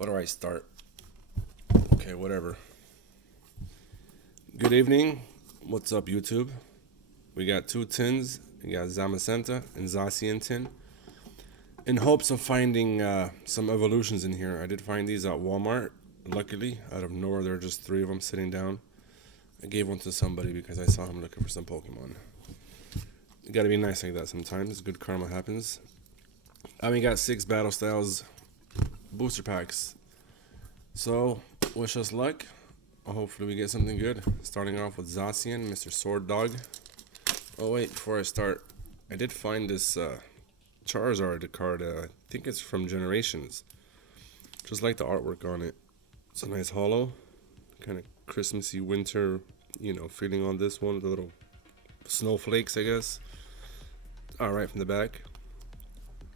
Where do I start? Okay, whatever. Good evening. What's up, YouTube? We got two tins. We got Zamazenta and Zacian tin. In hopes of finding some evolutions in here. I did find these at Walmart. Luckily, out of nowhere, there are just three of them sitting down. I gave one to somebody because I saw him looking for some Pokemon. You gotta be nice like that sometimes. Good karma happens. We got 6 Battle Styles booster packs. So, wish us luck. Hopefully we get something good. Starting off with Zacian, Mr. Sword Dog. Oh wait, before I start, I did find this Charizard card. I think it's from Generations. Just like the artwork on it. It's a nice holo. Kind of Christmassy winter, feeling on this one. The little snowflakes, I guess. Alright from the back.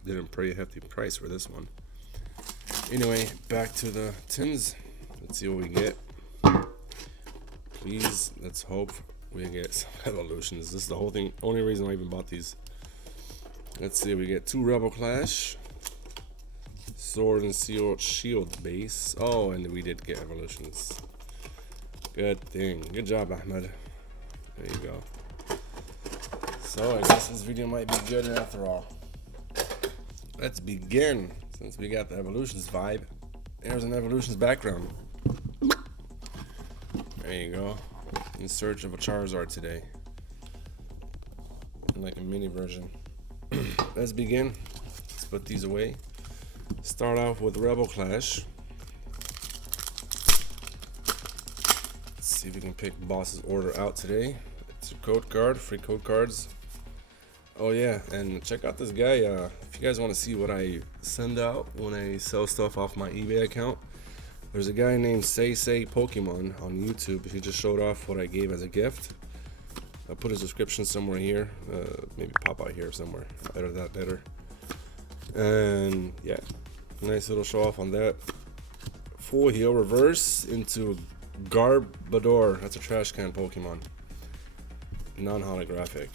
Didn't pay a hefty price for this one. Anyway, back to the tins. Let's see what we get. Please, let's hope we get some evolutions. This is the whole thing. Only reason I even bought these. Let's see. We get 2 Rebel Clash, Sword and Shield base. Oh, and we did get evolutions. Good thing. Good job, Ahmed. There you go. So I guess this video might be good after all. Let's begin. Since we got the evolutions vibe, there's an evolutions background. There you go. In search of a Charizard today. Like a mini version. Let's begin. Let's put these away. Start off with Rebel Clash. Let's see if we can pick boss's order out today. It's a code card, free code cards. Oh yeah, and check out this guy. If you guys want to see what I send out when I sell stuff off my eBay account, there's a guy named Say Pokemon on YouTube. He just showed off what I gave as a gift. I'll put his description somewhere here. Maybe pop out here somewhere. Better that better. And yeah, nice little show off on that. Full heal reverse into Garbodor. That's a trash can Pokemon. Non-holographic.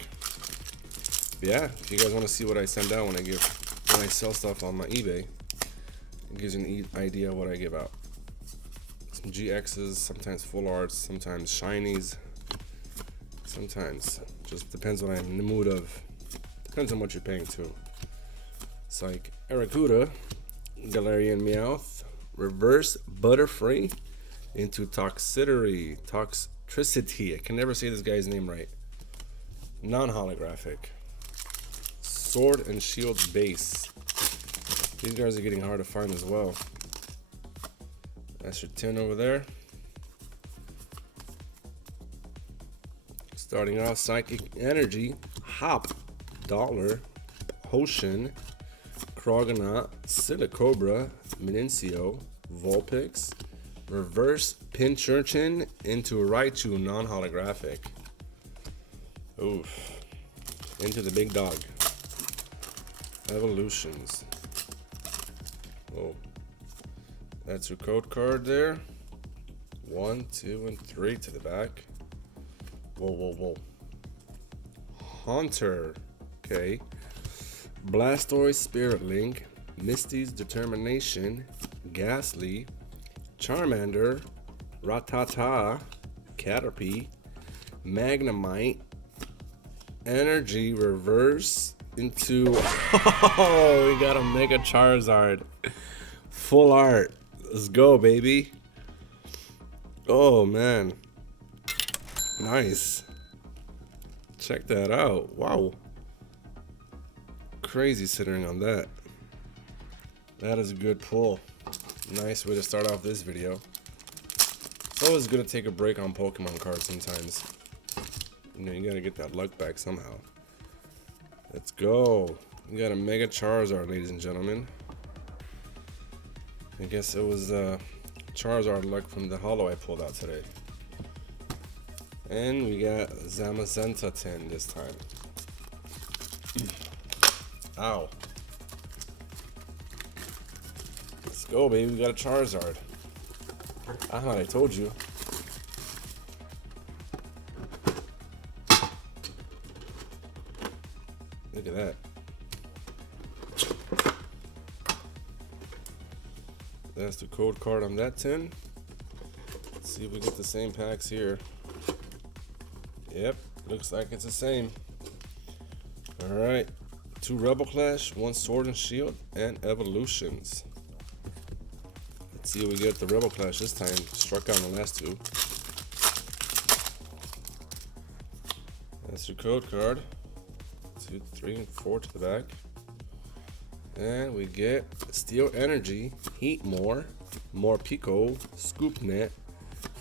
Yeah, if you guys want to see what I send out when I sell stuff on my eBay, it gives you an idea of what I give out. Some GXs, sometimes full arts, sometimes shinies, sometimes just depends what I'm in the mood of. Depends on what you're paying too. It's like Aracuda, Galarian Meowth, reverse Butterfree into Toxicity. I can never say this guy's name right. Non-holographic. Sword and Shield base. These guys are getting hard to find as well. That's your tin over there. Starting off, Psychic Energy, Hop, Dollar, Potion, Krogonaut, Silicobra, Minuncio, Vulpix, reverse Pincurchin into Raichu non-holographic. Oof. Into the big dog. Evolutions. Oh, that's your code card there. 1, 2, and 3 to the back. Whoa. Haunter. Okay. Blastoise Spirit Link. Misty's Determination. Ghastly. Charmander. Rattata. Caterpie. Magnemite. Energy reverse into we got a Mega Charizard. Full art. Let's go, baby. Oh man. Nice. Check that out. Wow. Crazy sitting on that. That is a good pull. Nice way to start off this video. It's always good to take a break on Pokemon cards sometimes. You gotta get that luck back somehow. Let's go. We got a Mega Charizard, ladies and gentlemen. I guess it was Charizard luck from the holo I pulled out today. And we got Zamazenta tin this time. Ow. Let's go, baby. We got a Charizard. Ahmad, I told you. Look at that. That's the code card on that tin. Let's see if we get the same packs here. Yep, looks like it's the same. Alright, 2 Rebel Clash, 1 Sword and Shield, and Evolutions. Let's see what we get at the Rebel Clash this time. Struck out on the last 2. That's your code card. 2, 3, and 4 to the back. And we get Steel Energy, Heat More Pico, Scoop Net,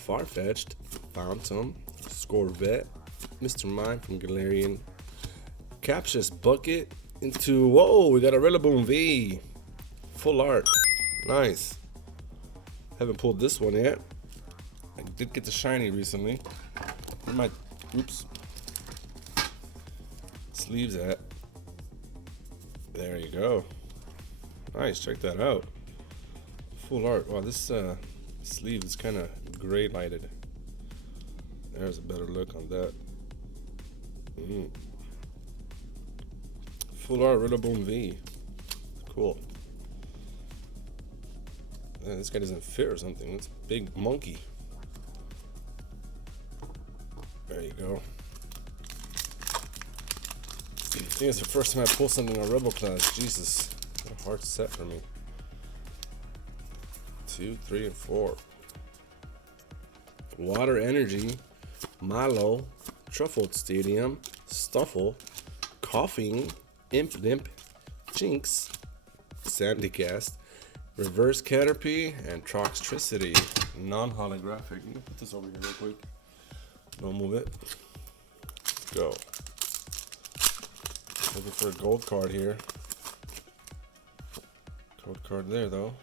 Farfetch'd, Phantom, Scorvette, Mr. Mime from Galarian, Captious Bucket into, whoa, we got a Rillaboom V. Full art. Nice. Haven't pulled this one yet. I did get the shiny recently. Where my, oops, sleeves at? There you go. Nice, check that out. Full art. Wow, this sleeve is kind of gray lighted. There's a better look on that. Full art Rillaboom V. Cool. Man, this guy doesn't fit or something. It's a big monkey. There you go. I think it's the first time I pull something on Rebel Clash. Jesus. What a hard set for me. 2, 3, and 4. Water Energy, Milo, Truffled Stadium, Stuffle, Coughing, Imp, Jinx, Sandycast, Reverse Caterpie, and Troxtricity. Non-holographic. You can put this over here real quick. Don't move it. Let's go. Looking for a gold card here. Code card there though.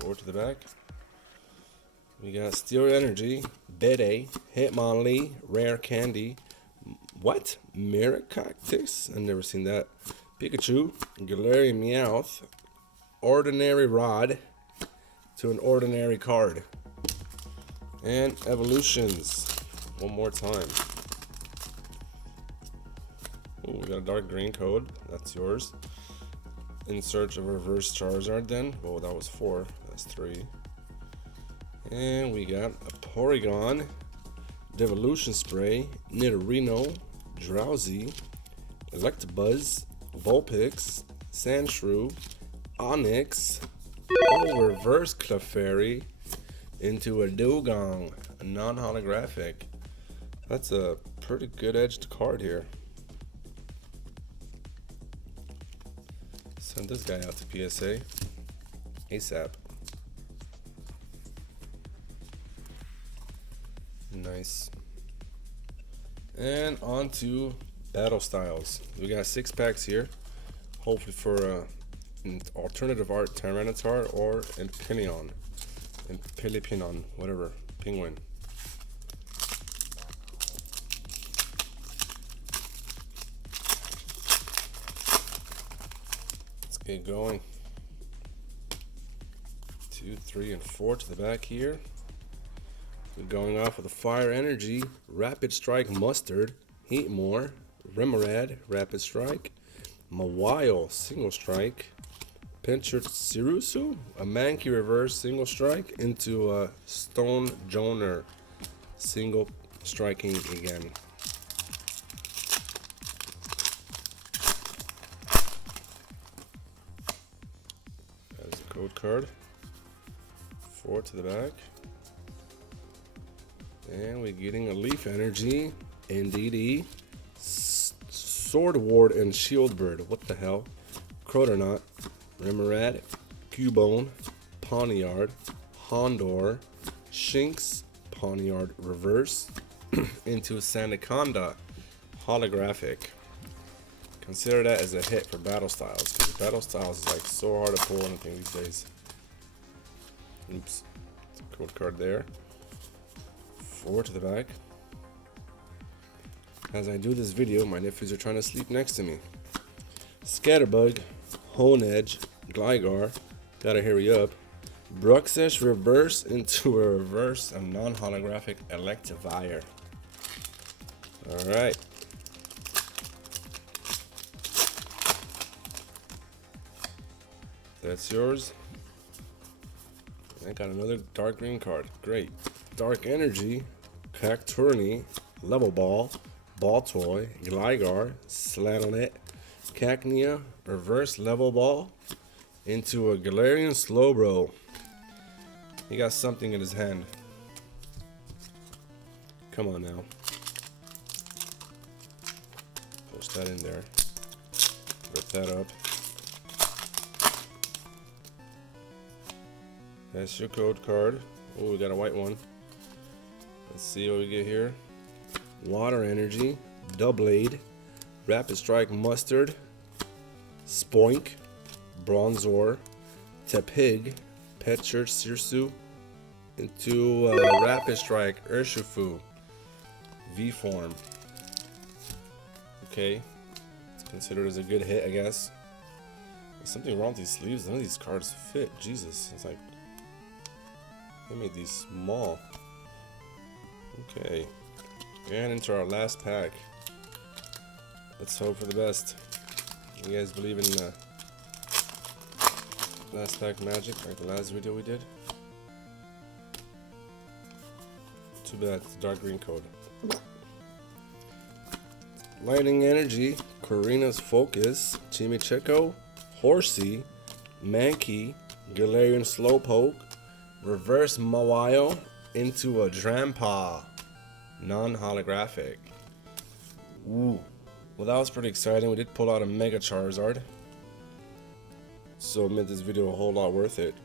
Forward to the back. We got Steel Energy, Bede, Hitmonlee, Rare Candy. What? Miracactus? I've never seen that. Pikachu, Galarian Meowth, Ordinary Rod to an ordinary card. And Evolutions. One more time. Ooh, we got a dark green code. That's yours. In search of a reverse Charizard then. Whoa, that was 4. That's 3. And we got a Porygon, Devolution Spray, Nidorino, Drowsy, Electabuzz, Vulpix, Sandshrew, Onix, reverse Clefairy into a Dugong, a non-holographic. That's a pretty good edged card here. Send this guy out to PSA ASAP. Nice. And on to Battle Styles. We got 6 packs here. Hopefully for an alternative art Tyranitar or Empyrean. Whatever. Penguin. Let's get going. 2, 3, and 4 to the back here. We're going off with a Fire Energy, Rapid Strike Mustard, Heatmore, Remoraid, Rapid Strike, Mawile, Single Strike, Pinscher Sirusu, a Mankey Reverse Single Strike into a Stone Joner, Single Striking again. There's a code card. 4 to the back. And we're getting a Leaf Energy, NDD, Sword Ward, and Shield Bird. What the hell? Crotonaut, Remoraid, Cubone, Pawniard, Hondor, Shinx, Pawniard Reverse, into Sandaconda, Holographic. Consider that as a hit for Battle Styles, because Battle Styles is like so hard to pull anything these days. Oops. Code card there. 4 to the back. As I do this video, my nephews are trying to sleep next to me. Scatterbug, Honedge, Gligar, gotta hurry up. Bruxish Reverse into a reverse, a non-holographic Electivire. Alright. That's yours. I got another dark green card. Great. Dark Energy, Cacturni, Level Ball, Baltoy, Gligar, Slanonet, Cacnea, Reverse Level Ball into a Galarian Slowbro. He got something in his hand. Come on now. Push that in there. Rip that up. That's your code card. Oh, we got a white one. Let's see what we get here. Water Energy, Doublade, Rapid Strike Mustard, Spoink, Bronzor, Tepig, Petcher Sirsu, into Rapid Strike Urshifu V form. Okay, it's considered as a good hit, I guess. There's something wrong with these sleeves. None of these cards fit. Jesus, it's like they made these small. Okay, and into our last pack. Let's hope for the best. You guys believe in last pack magic like the last video we did? Too bad it's dark green code. Lightning Energy, Corina's Focus, Chimichico, Horsey, Mankey, Galarian Slowpoke, Reverse Mawile into a Drampa, non-holographic. Ooh, well that was pretty exciting. We did pull out a Mega Charizard, so it made this video a whole lot worth it.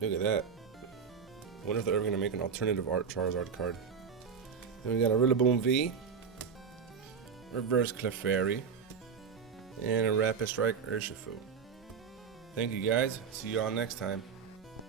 Look at that. I wonder if they're ever gonna make an alternative art Charizard card. Then we got a Rillaboom V, Reverse Clefairy, and a Rapid Strike Urshifu. Thank you guys. See you all next time.